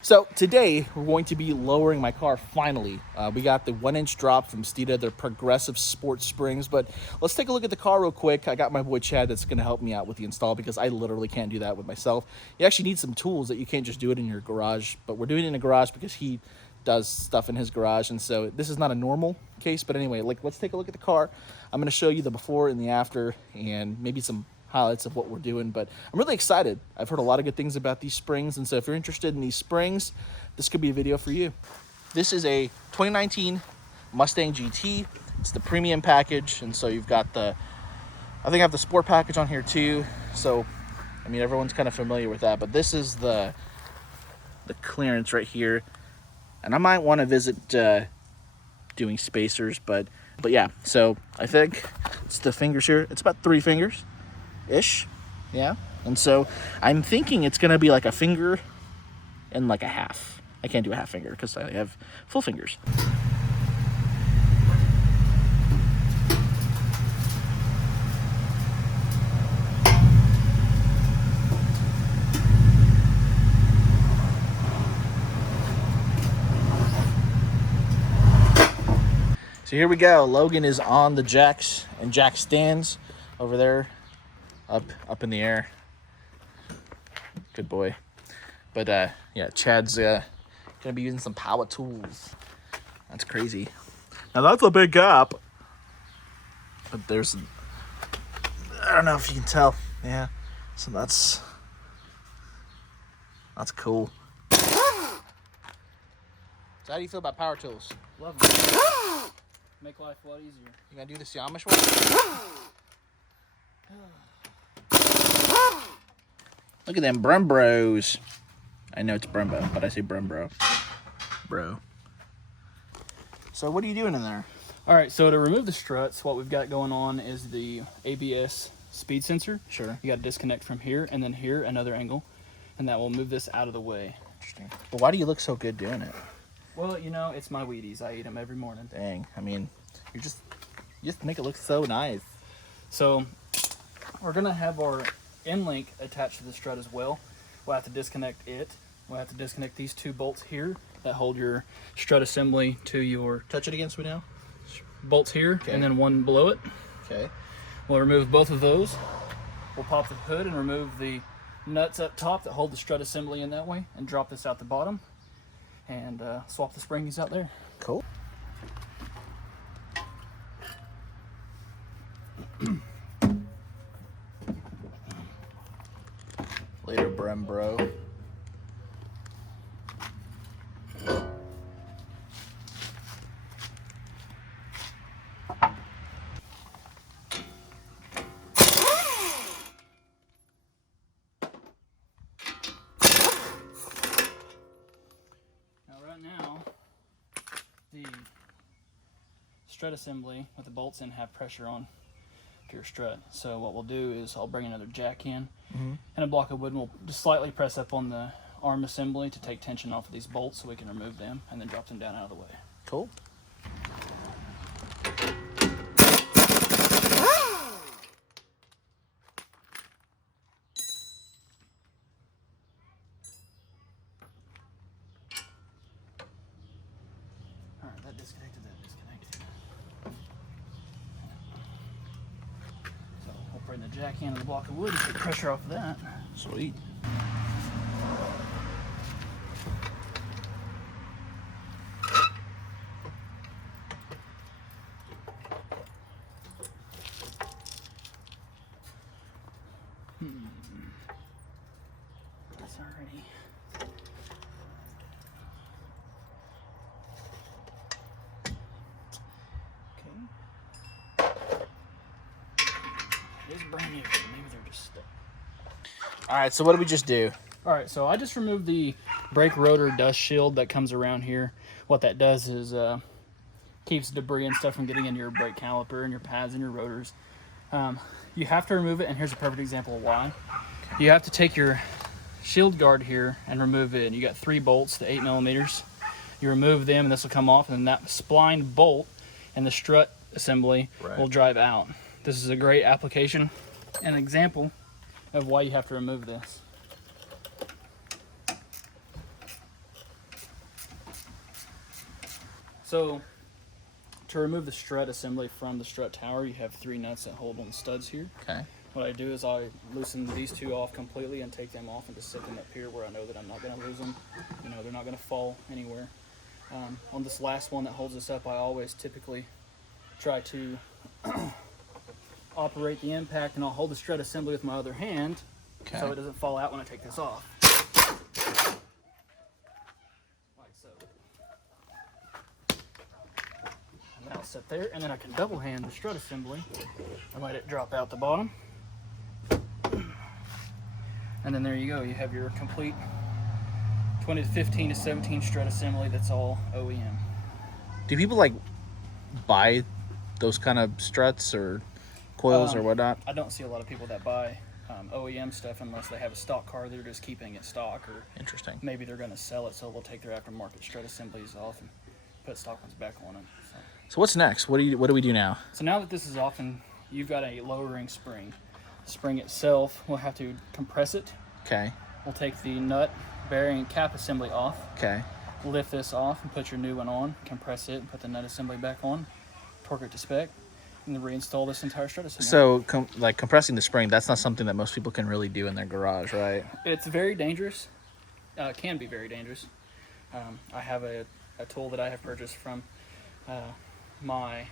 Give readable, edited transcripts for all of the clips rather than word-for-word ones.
So today we're going to be lowering my car finally. We got the 1-inch drop from Steeda, their Progressive Sport Springs, but let's take a look at the car real quick. I got my boy Chad that's gonna help me out with the install because I literally can't do that with myself. You actually need some tools that you can't just do it in your garage, but we're doing it in a garage because he does stuff in his garage, and so this is not a normal case. But anyway, let's take a look at the car. I'm gonna show you the before and the after and maybe some highlights of what we're doing, but I'm really excited. I've heard a lot of good things about these springs, and so if you're interested in these springs, this could be a video for you. This is a 2019 Mustang GT. It's the premium package, and so you've got the, I think I have the sport package on here too, so I mean everyone's kind of familiar with that, but this is the clearance right here, and I might want to visit doing spacers, but yeah, so I think it's the fingers here. It's about 3 fingers ish, yeah, and so I'm thinking it's gonna be like a finger and like a half. I can't do a half finger because I have full fingers. So here we go. Logan is on the jacks and jack stands over there. Up in the air. Good boy. But yeah, Chad's gonna be using some power tools. That's crazy. Now that's a big gap. But there's, I don't know if you can tell. Yeah. So that's cool. So how do you feel about power tools? Love it. Make life a lot easier. You gonna do this Amish one? Look at them Brumbros. I know it's Brumbo, but I say Brumbro. Bro. So what are you doing in there? All right, so to remove the struts, what we've got going on is the ABS speed sensor. Sure. You got to disconnect from here and then here, another angle, and that will move this out of the way. Interesting. But why do you look so good doing it? Well, you know, it's my Wheaties. I eat them every morning. Dang. I mean, you just make it look so nice. So we're going to have our M-link attached to the strut as well. We'll have to disconnect it. We'll have to disconnect these 2 bolts here that hold your strut assembly to your... Touch it against me now. Bolts here, okay, and then one below it. Okay. We'll remove both of those. We'll pop the hood and remove the nuts up top that hold the strut assembly in that way, and drop this out the bottom, and swap the springs out there. Cool. Later, bro. Now, the strut assembly with the bolts in have pressure on to your strut. So what we'll do is I'll bring another jack in and a block of wood, and we'll just slightly press up on the arm assembly to take tension off of these bolts so we can remove them and then drop them down out of the way. Cool. That disconnected. So we'll bring the jack in and the block of wood and take pressure off of that. Sweet. That's already. It is brand new, so maybe they're just stuck. All right, so what did we just do? All right, so I just removed the brake rotor dust shield that comes around here. What that does is keeps debris and stuff from getting into your brake caliper and your pads and your rotors. You have to remove it, and here's a perfect example of why. You have to take your shield guard here and remove it. You got 3 bolts, the 8mm. You remove them, and this will come off, and then that splined bolt and the strut assembly will drive out. This is a great application and example of why you have to remove this. So to remove the strut assembly from the strut tower, you have 3 nuts that hold on the studs here. Okay. What I do is I loosen these 2 off completely and take them off and just set them up here where I know that I'm not going to lose them. You know, they're not going to fall anywhere. On this last one that holds this up, I always typically try to operate the impact, and I'll hold the strut assembly with my other hand so it doesn't fall out when I take this off. Like so. And then I'll sit there, and then I can double hand the strut assembly and let it drop out the bottom. And then there you go, you have your complete 20 to 15 to 17 strut assembly that's all OEM. Do people like buy those kind of struts or coils or whatnot? I don't see a lot of people that buy OEM stuff unless they have a stock car. They're just keeping it stock, or Interesting. maybe they're going to sell it, so they'll take their aftermarket strut assemblies off and put stock ones back on them. So what's next? What do we do now? So now that this is off and you've got a lowering spring, the spring itself, we'll have to compress it. Okay. We'll take the nut, bearing, and cap assembly off. Okay. Lift this off and put your new one on, compress it, and put the nut assembly back on, torque it to spec, and then reinstall this entire strut assembly. So, like compressing the spring, that's not something that most people can really do in their garage, right? It's very dangerous. Can be very dangerous. I have a tool that I have purchased from my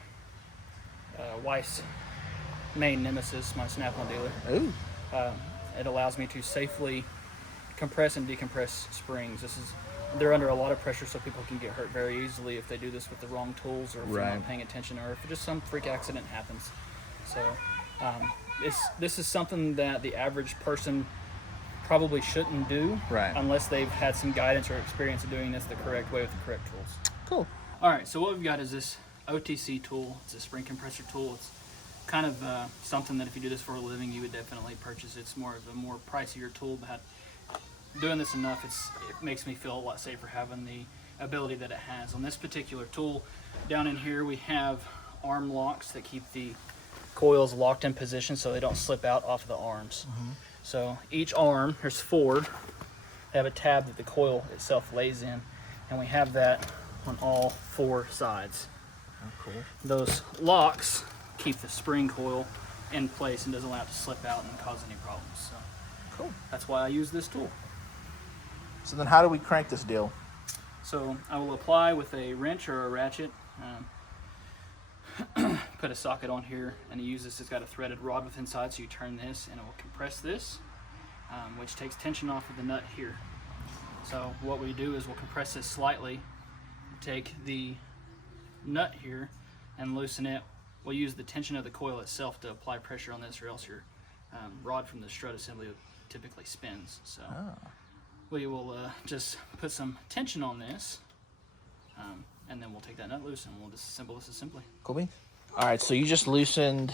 wife's main nemesis, my Snap-on dealer. Ooh. It allows me to safely compress and decompress springs. They're under a lot of pressure, so people can get hurt very easily if they do this with the wrong tools, or if they're not paying attention, or if just some freak accident happens. So this is something that the average person probably shouldn't do, unless they've had some guidance or experience of doing this the correct way with the correct tools. Cool. All right, so what we've got is this OTC tool. It's a spring compressor tool. It's kind of something that if you do this for a living, you would definitely purchase. It's more of a more pricier tool, but doing this enough, it makes me feel a lot safer having the ability that it has. On this particular tool, down in here we have arm locks that keep the coils locked in position so they don't slip out off of the arms. So each arm, there's 4, they have a tab that the coil itself lays in, and we have that on all 4 sides. Oh, cool. Those locks keep the spring coil in place and doesn't allow it to slip out and cause any problems. So Cool. that's why I use this tool. So then how do we crank this deal? So I will apply with a wrench or a ratchet, put a socket on here, and you use this. It's got a threaded rod with inside, so you turn this and it will compress this, which takes tension off of the nut here. So what we do is we'll compress this slightly, take the nut here and loosen it. We'll use the tension of the coil itself to apply pressure on this, or else your rod from the strut assembly typically spins. So we will just put some tension on this, and then we'll take that nut loose and we'll disassemble this assembly. Cool beans. All right, so you just loosened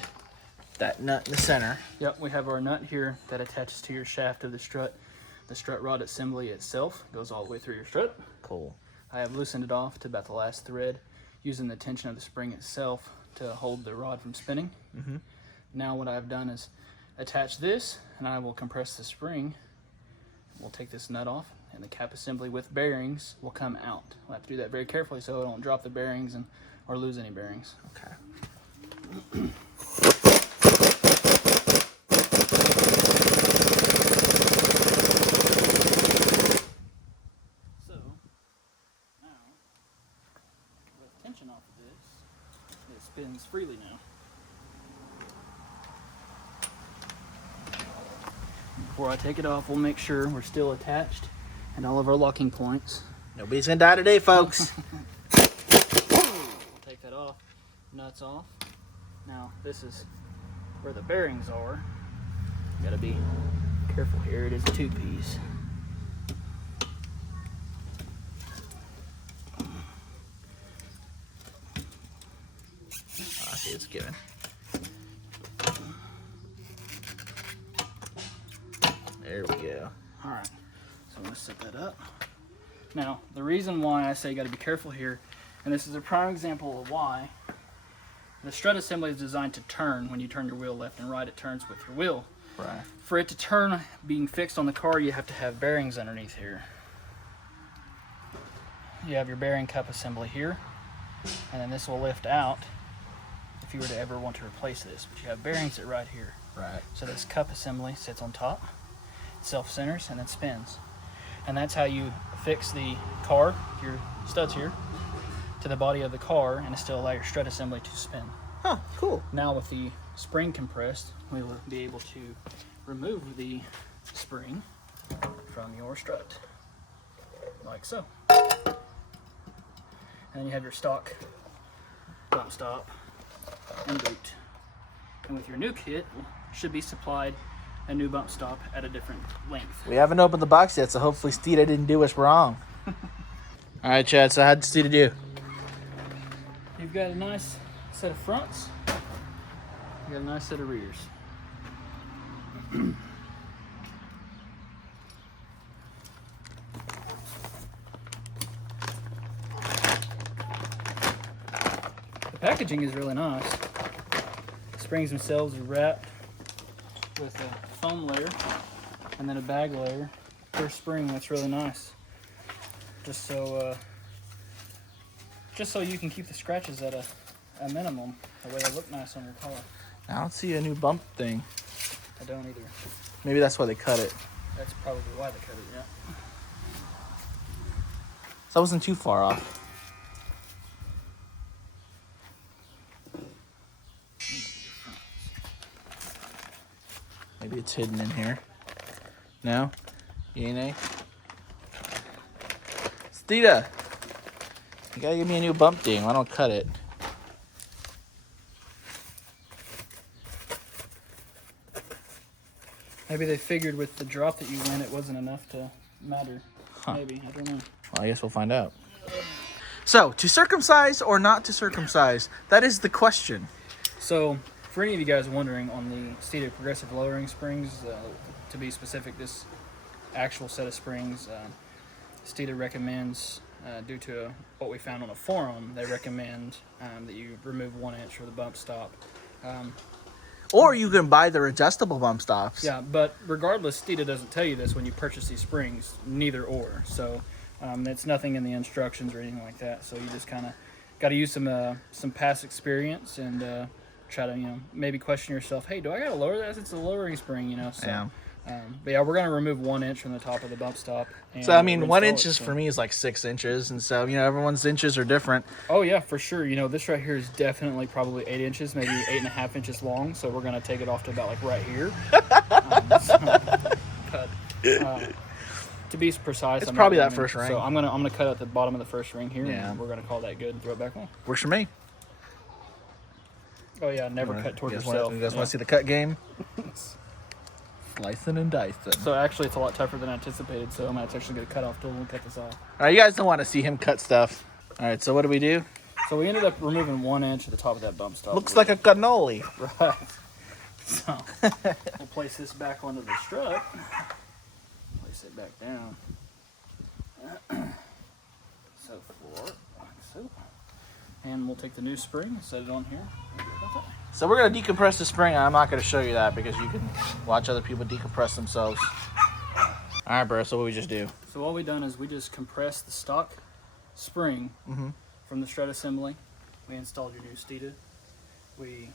that nut in the center. Yep, we have our nut here that attaches to your shaft of the strut. The strut rod assembly itself goes all the way through your strut. Cool. I have loosened it off to about the last thread, using the tension of the spring itself to hold the rod from spinning. Now what I've done is attach this, and I will compress the spring. We'll take this nut off, and the cap assembly with bearings will come out. We'll have to do that very carefully so I don't drop the bearings or lose any bearings. Okay. So now, with tension off of this, it spins freely now. Before I take it off, we'll make sure we're still attached and all of our locking points. Nobody's gonna die today, folks. Take that off, nuts off. Now this is where the bearings are. Gotta be careful here, it is a 2-piece. I see it's given. There we go. All right, so I'm gonna set that up. Now, the reason why I say you gotta be careful here, and this is a prime example of why, the strut assembly is designed to turn. When you turn your wheel left and right, it turns with your wheel. Right. For it to turn, being fixed on the car, you have to have bearings underneath here. You have your bearing cup assembly here. and then this will lift out if you were to ever want to replace this. But you have bearings that right here. Right. So this cup assembly sits on top, self-centers, and then spins. And that's how you fix the car, your studs here, to the body of the car, and it still allow your strut assembly to spin. Huh, cool. Now with the spring compressed, we will be able to remove the spring from your strut, like so. And then you have your stock bump stop and boot. And with your new kit, should be supplied a new bump stop at a different length. We haven't opened the box yet, so hopefully Steeda didn't do us wrong. All right, Chad, so how'd Steeda do? You've got a nice set of fronts. You got a nice set of rears. The packaging is really nice. The springs themselves are wrapped with a foam layer and then a bag layer per spring. That's really nice. Just so you can keep the scratches at a minimum, the way they look nice on your car. I don't see a new bump thing. I don't either. Maybe that's why they cut it. That's probably why they cut it, yeah. So I wasn't too far off. Maybe it's hidden in here. No? Yene? Steeda! You gotta give me a new bump ding. I don't cut it. Maybe they figured with the drop that you went, it wasn't enough to matter. Huh. Maybe, I don't know. Well, I guess we'll find out. So, to circumcise or not to circumcise? That is the question. So, for any of you guys wondering, on the Steeda Progressive lowering springs, to be specific, this actual set of springs, Steeda recommends, due to what we found on a forum, they recommend that you remove 1 inch for the bump stop. Or you can buy their adjustable bump stops. Yeah, but regardless, Steeda doesn't tell you this when you purchase these springs, neither or. So it's nothing in the instructions or anything like that. So you just kind of got to use some past experience and try to, maybe question yourself, hey, do I got to lower that? It's a lowering spring, So, Yeah. but yeah, we're going to remove 1 inch from the top of the bump stop. And So, I mean, 1 reinstall inch it, is so. for me is like 6 inches. And so, everyone's inches are different. Oh, yeah, for sure. This right here is definitely probably 8 inches, maybe 8.5 inches long. So we're going to take it off to about like right here. To be precise, It's I'm probably not that gonna- first ring. So I'm gonna cut out the bottom of the first ring here, Yeah. and we're gonna call that good and throw it back on. Works for me. Oh yeah, never cut toward yourself. You guys Yeah. want to see the cut game? Slicing and dicing. So actually, it's a lot tougher than I anticipated. So I'm actually gonna cut off tool and cut this off. All right, you guys don't want to see him cut stuff. All right, so what do we do? So we ended up removing 1 inch at the top of that bump stop. Looks like a cannoli. Right. So we'll place this back onto the strut. Place it back down. So forward, like so. And we'll take the new spring and set it on here. So we're going to decompress the spring. I'm not going to show you that because you can watch other people decompress themselves. All right, bro, so what we just do? So all we done is we just compressed the stock spring from the strut assembly. We installed your new Steeda. We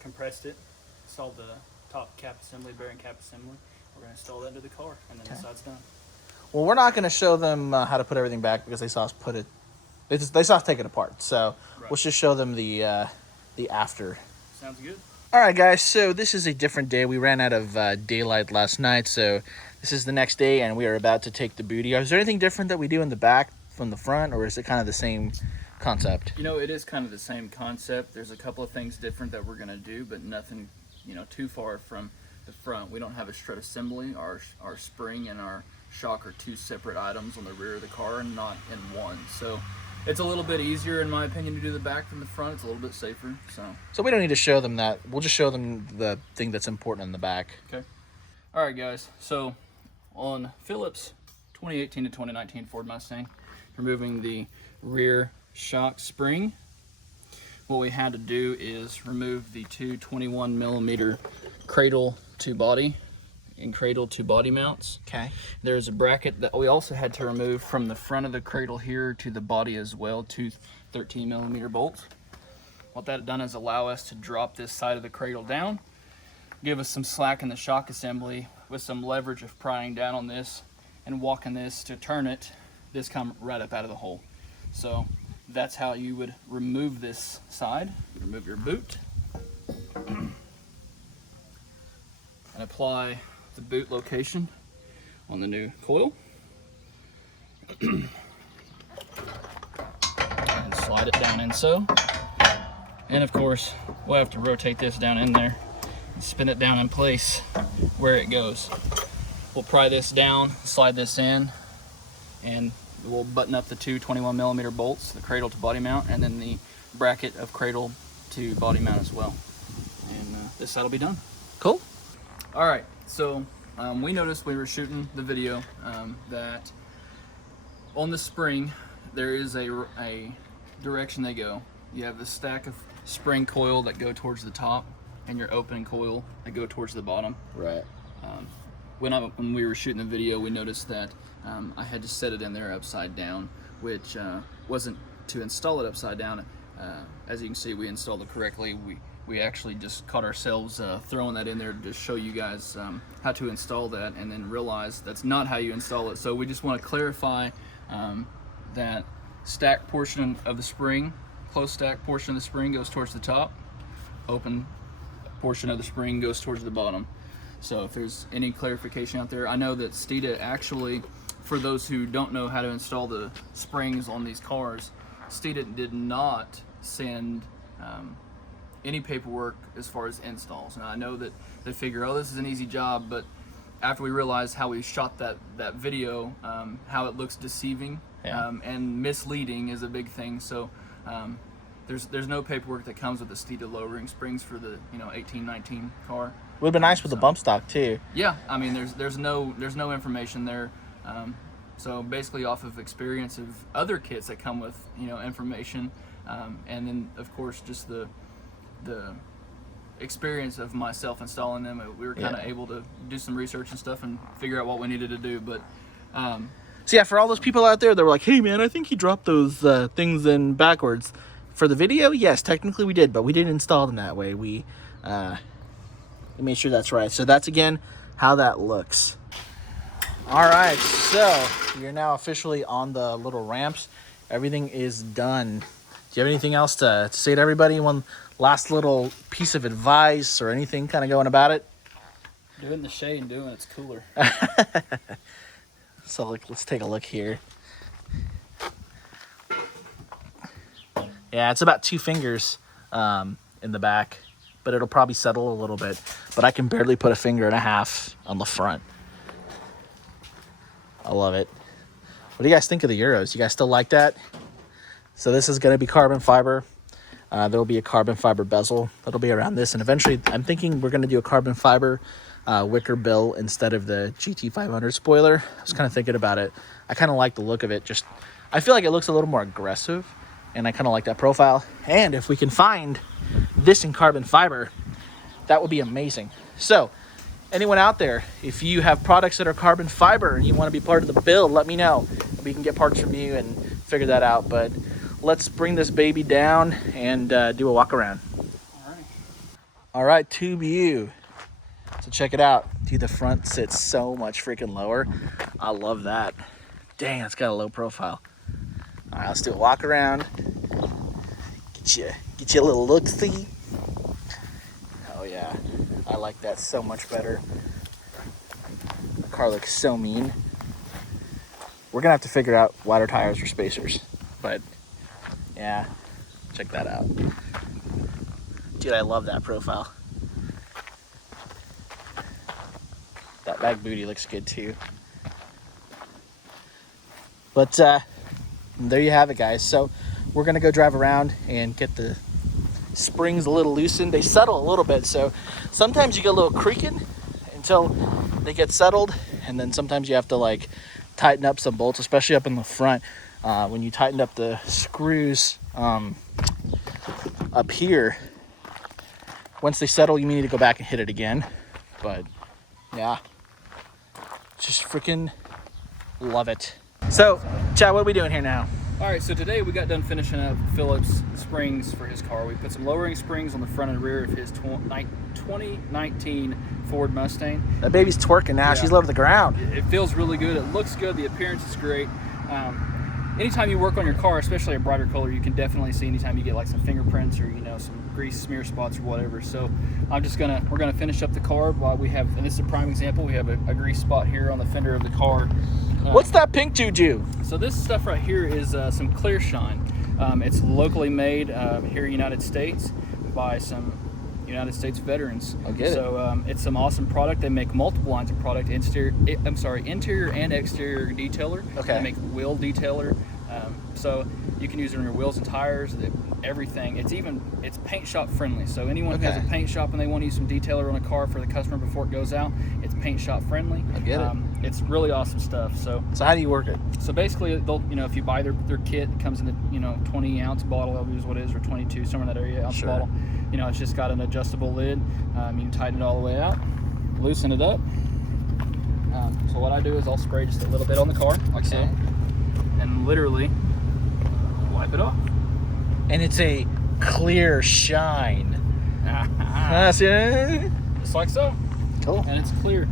compressed it, installed the top cap assembly, bearing cap assembly. We're going to install that into the car, and then the side's done. Well, we're not going to show them how to put everything back because they saw us put it. They saw us take it apart. So Right. we'll just show them the after. Sounds good. All right, guys. So this is a different day. We ran out of daylight last night, so this is the next day, and we are about to take the booty. Is there anything different that we do in the back from the front, or is it kind of the same concept? It is kind of the same concept. There's a couple of things different that we're going to do, but nothing, too far from the front. We don't have a strut assembly. Our spring and our shock are two separate items on the rear of the car and not in one. So it's a little bit easier, in my opinion, to do the back than the front. It's a little bit safer. So we don't need to show them that. We'll just show them the thing that's important in the back. Okay. All right, guys. So on Phillips 2018 to 2019 Ford Mustang, removing the rear shock spring, what we had to do is remove the two 21 millimeter cradle to body and cradle to body mounts. Okay. There's a bracket that we also had to remove from the front of the cradle here to the body as well, 2 13mm bolts. What that done is allow us to drop this side of the cradle down, give us some slack in the shock assembly with some leverage of prying down on this and walking this to turn it, this come right up out of the hole. So that's how you would remove this side. Remove your boot and apply the boot location on the new coil and slide it down in so. And of course, we'll have to rotate this down in there and spin it down in place where it goes. We'll pry this down, slide this in, and we'll button up the 2 21mm bolts, the cradle to body mount, and then the bracket of cradle to body mount as well. And this side will be done. Cool. All right, so we noticed when we were shooting the video that on the spring there is a direction they go. You have the stack of spring coil that go towards the top and your opening coil that go towards the bottom. Right. When we were shooting the video, we noticed that I had to set it in there upside down, which wasn't to install it upside down. As you can see, we installed it correctly. We actually just caught ourselves throwing that in there to just show you guys how to install that, and then realize that's not how you install it. So we just want to clarify that stack portion of the spring, close stack portion of the spring goes towards the top, open portion of the spring goes towards the bottom. So if there's any clarification out there, I know that Steeda actually, for those who don't know how to install the springs on these cars, Steeda did not send any paperwork as far as installs. And I know that they figure, oh, this is an easy job, but after we realized how we shot that video, how it looks deceiving, Yeah. and misleading is a big thing. So there's no paperwork that comes with the Steeda lowering springs for the 1819 car. Would have been nice with the bump stock too. Yeah, I mean there's no information there. So basically off of experience of other kits that come with information, and then of course just the experience of myself installing them, we were kind of able to do some research and stuff and figure out what we needed to do. But so yeah, for all those people out there that were like, hey man, I think he dropped those things in backwards. For the video, yes, technically we did, but we didn't install them that way. We made sure that's right. So that's, again, how that looks. All right, so you're now officially on the little ramps. Everything is done. Do you have anything else to say to everybody? One last little piece of advice or anything kind of going about it? do it in the shade and do it, it's cooler. So let's take a look here. Yeah, it's about 2 fingers in the back, but it'll probably settle a little bit. But I can barely put a finger and a half on the front. I love it. What do you guys think of the Euros? You guys still like that? So this is going to be carbon fiber. There will be a carbon fiber bezel that'll be around this. And eventually, I'm thinking we're going to do a carbon fiber wicker bill instead of the GT500 spoiler. I was kind of thinking about it. I kind of like the look of it. Just, I feel like it looks a little more aggressive. And I kind of like that profile. And if we can find this in carbon fiber, that would be amazing. So anyone out there, if you have products that are carbon fiber and you want to be part of the build, let me know. We can get parts from you and figure that out. But let's bring this baby down and do a walk around. All right, tube U. So check it out. Dude, the front sits so much freaking lower. I love that. Dang, it's got a low profile. All right, let's do a walk around. Get you a little look-see. Oh yeah, I like that so much better. The car looks so mean. We're gonna have to figure out wider tires or spacers, but yeah, check that out. Dude, I love that profile. That back booty looks good too. But there you have it, guys. So we're gonna go drive around and get the springs a little loosened. They settle a little bit, so sometimes you get a little creaking until they get settled, and then sometimes you have to like tighten up some bolts, especially up in the front. When you tighten up the screws up here, once they settle, you may need to go back and hit it again. But yeah, Just freaking love it. So, Chad, what are we doing here now? All right, so today we got done finishing up Philip's springs for his car. We put some lowering springs on the front and rear of his 2019 Ford Mustang. That baby's twerking now. Yeah. She's low to the ground. It feels really good. It looks good. The appearance is great. Anytime you work on your car, especially a brighter color, you can definitely see anytime you get like some fingerprints or, you know, some grease smear spots or whatever. So we're gonna finish up the car while we have, and this is a prime example, we have a grease spot here on the fender of the car. What's that pink juju? So this stuff right here is some clearshine. It's locally made here in the United States by some United States veterans. So it's some awesome product. They make multiple lines of product, interior and exterior detailer. Okay. They make wheel detailer. So you can use it on your wheels and tires, everything. It's paint shop friendly. So anyone who has a paint shop and they want to use some detailer on a car for the customer before it goes out, it's paint shop friendly. I get it. It's really awesome stuff. So how do you work it? So basically, they'll, if you buy their kit, it comes in a 20-ounce bottle. I'll use what it is, or 22, somewhere in that area, ounce bottle. It's just got an adjustable lid. You can tighten it all the way out, loosen it up. So what I do is I'll spray just a little bit on the car, like so, and literally wipe it off. And it's a clear shine. Just like so. Cool. And it's clear.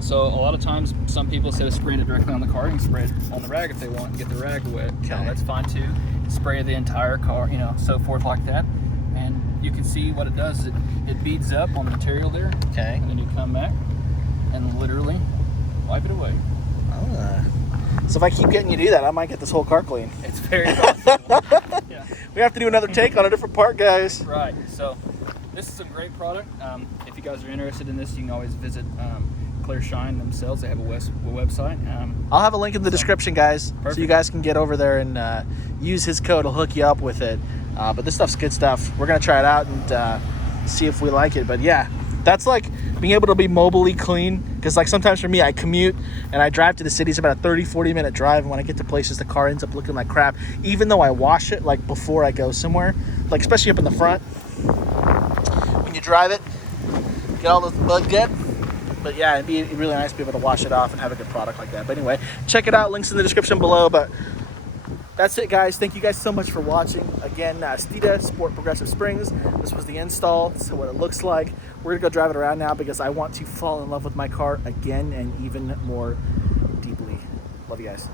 So a lot of times, some people, instead of spraying it directly on the car, you can spray it on the rag if they want and get the rag wet. That's fine too. Spray the entire car, so forth like that. And you can see what it does. It beads up on the material there. Okay. And then you come back and literally wipe it away. So if I keep getting you to do that, I might get this whole car clean. It's very possible. Yeah. We have to do another take on a different part, guys. Right. So this is a great product. If you guys are interested in this, you can always visit clearshine themselves. They have a website. I'll have a link in the description, guys. Perfect. So you guys can get over there and use his code. He'll hook you up with it. But this stuff's good stuff. We're going to try it out and see if we like it. But yeah, that's like being able to be mobily clean. Because like sometimes for me, I commute and I drive to the city. It's about a 30-40 minute drive. And when I get to places, the car ends up looking like crap. Even though I wash it like before I go somewhere. Like especially up in the front. When you drive it, get all the bug dead. But yeah, it'd be really nice to be able to wash it off and have a good product like that. But anyway, check it out. Links in the description below. But that's it, guys. Thank you guys so much for watching. Again, Steeda Sport Progressive Springs. This was the install. So what it looks like. We're going to go drive it around now because I want to fall in love with my car again and even more deeply. Love you guys.